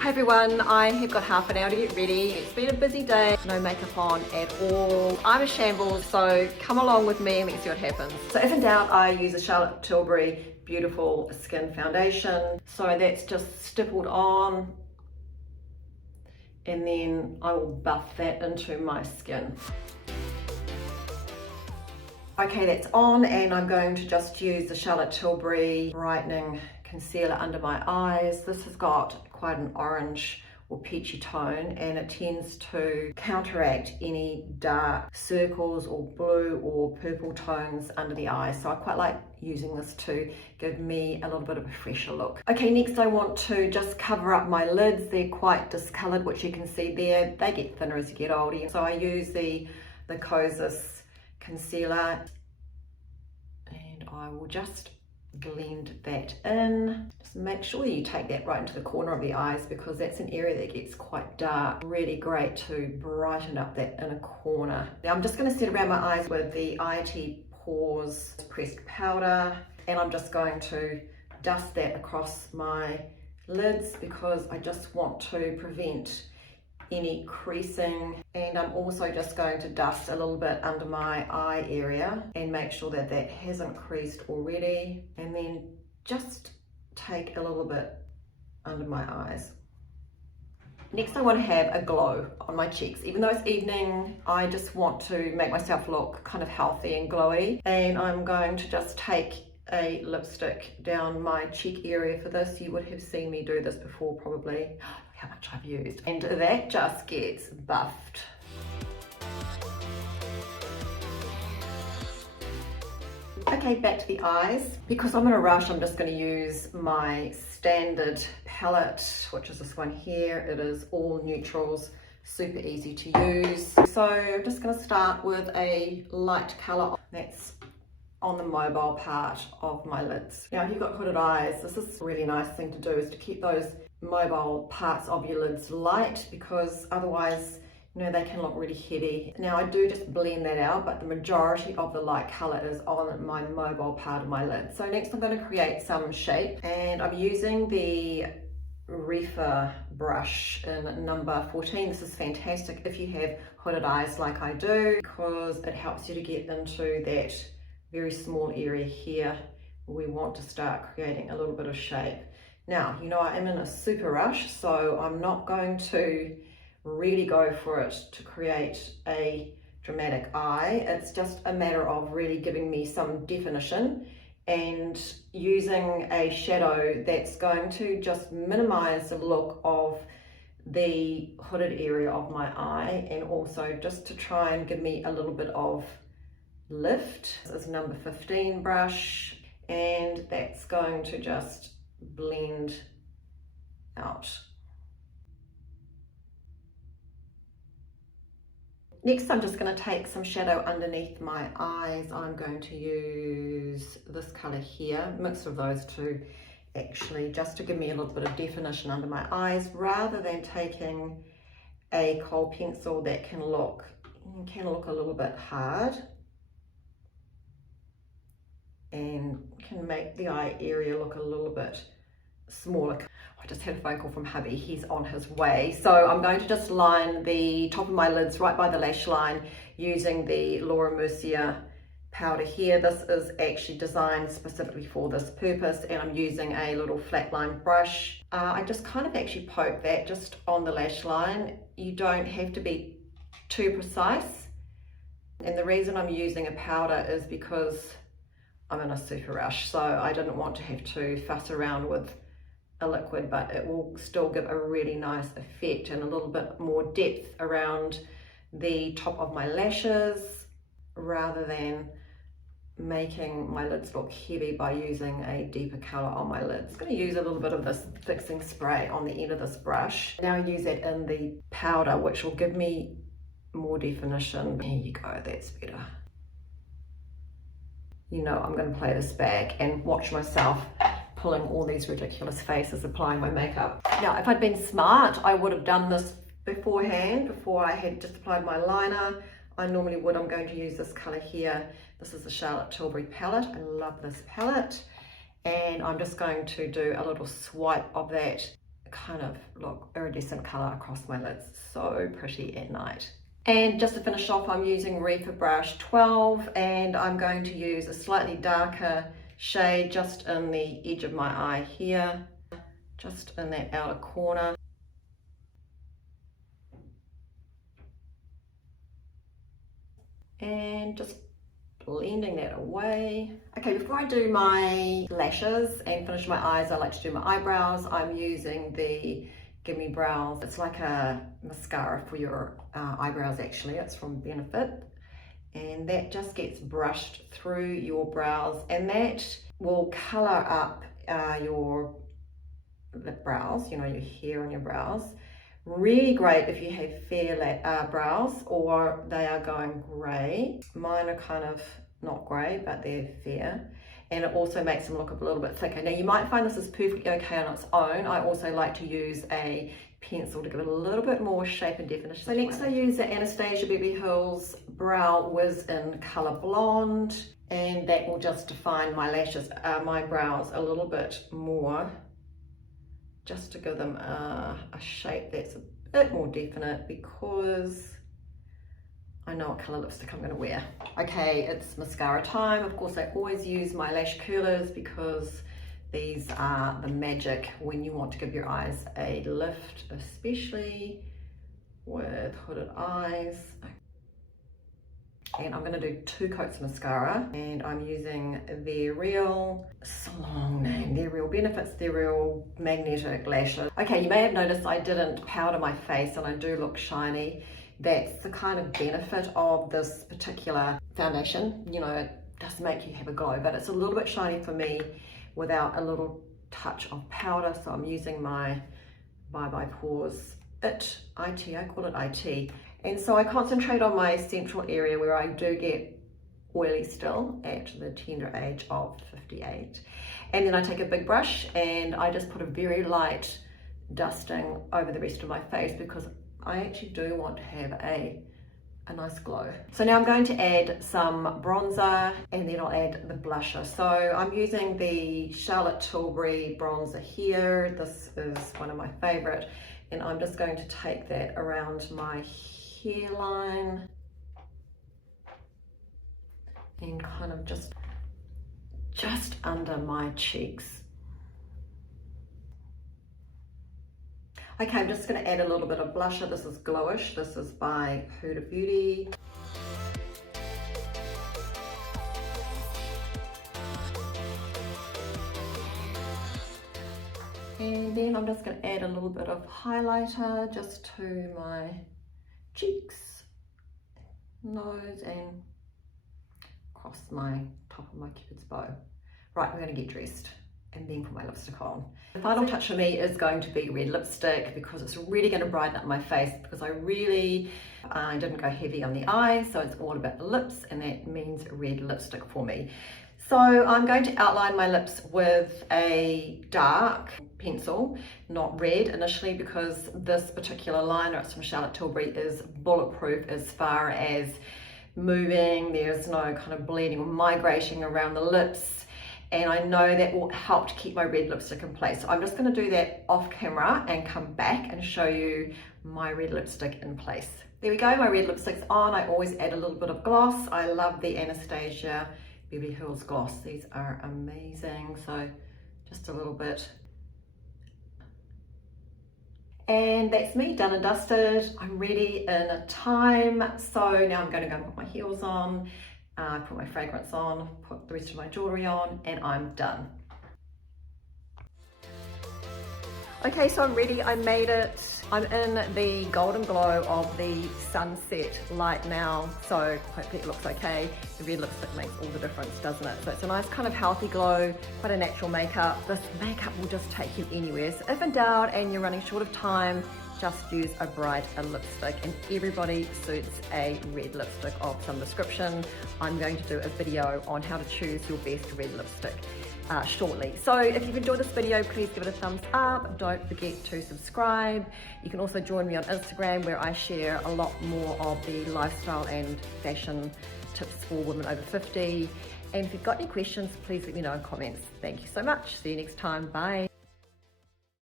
Hi everyone, I have got half an hour to get ready. It's been a busy day, no makeup on at all. I'm a shambles, so come along with me and let's see what happens. So if in doubt, I use a Charlotte Tilbury Beautiful Skin Foundation. So that's just stippled on and then I will buff that into my skin. Okay, that's on and I'm going to just use the Charlotte Tilbury Brightening Concealer under my eyes. This has got quite an orange or peachy tone and it tends to counteract any dark circles or blue or purple tones under the eyes. So I quite like using this to give me a little bit of a fresher look. Okay, next I want to just cover up my lids. They're quite discoloured, which you can see there. They get thinner as you get older. So I use the Kosas concealer and I will just blend that in. Just make sure you take that right into the corner of the eyes because that's an area that gets quite dark. Really great to brighten up that inner corner. Now I'm just going to set around my eyes with the IT Pores pressed powder and I'm just going to dust that across my lids because I just want to prevent any creasing, and I'm also just going to dust a little bit under my eye area and make sure that that hasn't creased already, and then just take a little bit under my eyes. Next I want to have a glow on my cheeks. Even though it's evening, I just want to make myself look kind of healthy and glowy, and I'm going to just take a lipstick down my cheek area for this. You would have seen me do this before probably. How much I've used, and that just gets buffed. Okay, back to the eyes. Because I'm in a rush, I'm just going to use my standard palette, which is this one here. It is all neutrals, super easy to use. So I'm just going to start with a light colour that's on the mobile part of my lids. Now if you've got hooded eyes, this is a really nice thing to do, is to keep those mobile parts of your lids light, because otherwise, you know, they can look really heavy. Now I do just blend that out, but the majority of the light color is on my mobile part of my lid. So next I'm going to create some shape, and I'm using the Reefer brush in number 14. This is fantastic if you have hooded eyes like I do, because it helps you to get into that very small area here where we want to start creating a little bit of shape. Now, you know, I am in a super rush, so I'm not going to really go for it to create a dramatic eye. It's just a matter of really giving me some definition and using a shadow that's going to just minimize the look of the hooded area of my eye, and also just to try and give me a little bit of lift. This is number 15 brush, and that's going to just blend out. Next I'm just going to take some shadow underneath my eyes. I'm going to use this colour here, mix of those two actually, just to give me a little bit of definition under my eyes, rather than taking a kohl pencil that can look a little bit hard and can make the eye area look a little bit smaller. I just had a phone call from hubby, he's on his way. So I'm going to just line the top of my lids right by the lash line using the Laura Mercier powder here. This is actually designed specifically for this purpose, and I'm using a little flat line brush. I just kind of actually poke that just on the lash line. You don't have to be too precise. And the reason I'm using a powder is because I'm in a super rush, so I didn't want to have to fuss around with a liquid, but it will still give a really nice effect and a little bit more depth around the top of my lashes, rather than making my lids look heavy by using a deeper color on my lids. I'm going to use a little bit of this fixing spray on the end of this brush. Now use it in the powder, which will give me more definition. There you go, that's better. You know, I'm going to play this back and watch myself pulling all these ridiculous faces applying my makeup. Now, if I'd been smart, I would have done this beforehand, before I had just applied my liner. I normally would. I'm going to use this color here. This is the Charlotte Tilbury palette. I love this palette. And I'm just going to do a little swipe of that kind of look iridescent color across my lids. So pretty at night. And just to finish off, I'm using Reefer Brush 12, and I'm going to use a slightly darker shade just in the edge of my eye here, just in that outer corner. And just blending that away. Okay, before I do my lashes and finish my eyes, I like to do my eyebrows. I'm using the Gimme Brows. It's like a mascara for your eyebrows actually. It's from Benefit. And that just gets brushed through your brows, and that will color up your lip brows, you know, your hair on your brows. Really great if you have fair brows or they are going grey. Mine are kind of not grey, but they're fair. And it also makes them look a little bit thicker. Now you might find this is perfectly okay on its own. I also like to use a pencil to give it a little bit more shape and definition. So next I use the Anastasia Beverly Hills Brow Wiz in Colour Blonde, and that will just define my lashes, my brows a little bit more, just to give them a shape that's a bit more definite, because I know what colour lipstick I'm going to wear. Okay, it's mascara time. Of course, I always use my lash curlers because these are the magic when you want to give your eyes a lift, especially with hooded eyes. And I'm going to do 2 coats of mascara, and I'm using their Real, it's a long name, their Real Benefits, their Real Magnetic Lashes. Okay, you may have noticed I didn't powder my face and I do look shiny. That's the kind of benefit of this particular foundation. You know, it does make you have a glow, but it's a little bit shiny for me without a little touch of powder. So I'm using my Bye Bye Pores IT, I call it IT. And so I concentrate on my central area where I do get oily still at the tender age of 58. And then I take a big brush and I just put a very light dusting over the rest of my face, because I actually do want to have a nice glow. So now I'm going to add some bronzer, and then I'll add the blusher. So I'm using the Charlotte Tilbury bronzer here. This is one of my favorite, and I'm just going to take that around my hairline and kind of just under my cheeks. Okay, I'm just going to add a little bit of blusher. This is Glowish. This is by Huda Beauty. And then I'm just going to add a little bit of highlighter just to my cheeks, nose, and across my top of my cupid's bow. Right, we're going to get dressed and then put my lipstick on. The final touch for me is going to be red lipstick, because it's really going to brighten up my face, because I didn't go heavy on the eye, so it's all about the lips, and that means red lipstick for me. So I'm going to outline my lips with a dark pencil, not red initially, because this particular liner, it's from Charlotte Tilbury, is bulletproof as far as moving. There's no kind of bleeding or migrating around the lips. And I know that will help to keep my red lipstick in place. So I'm just going to do that off camera and come back and show you my red lipstick in place. There we go, my red lipstick's on. I always add a little bit of gloss. I love the Anastasia Beverly Hills gloss. These are amazing. So just a little bit. And that's me, done and dusted. I'm ready in time. So now I'm going to go and put my heels on. Put my fragrance on, put the rest of my jewellery on, and I'm done. Okay, so I'm ready, I made it. I'm in the golden glow of the sunset light now, so hopefully it looks okay. The red lipstick makes all the difference, doesn't it? So it's a nice kind of healthy glow, quite a natural makeup. This makeup will just take you anywhere. So if in doubt and you're running short of time, just use a brighter lipstick, and everybody suits a red lipstick of some description. I'm going to do a video on how to choose your best red lipstick shortly. So if you've enjoyed this video, please give it a thumbs up. Don't forget to subscribe. You can also join me on Instagram, where I share a lot more of the lifestyle and fashion tips for women over 50. And if you've got any questions, please let me know in comments. Thank you so much. See you next time. Bye.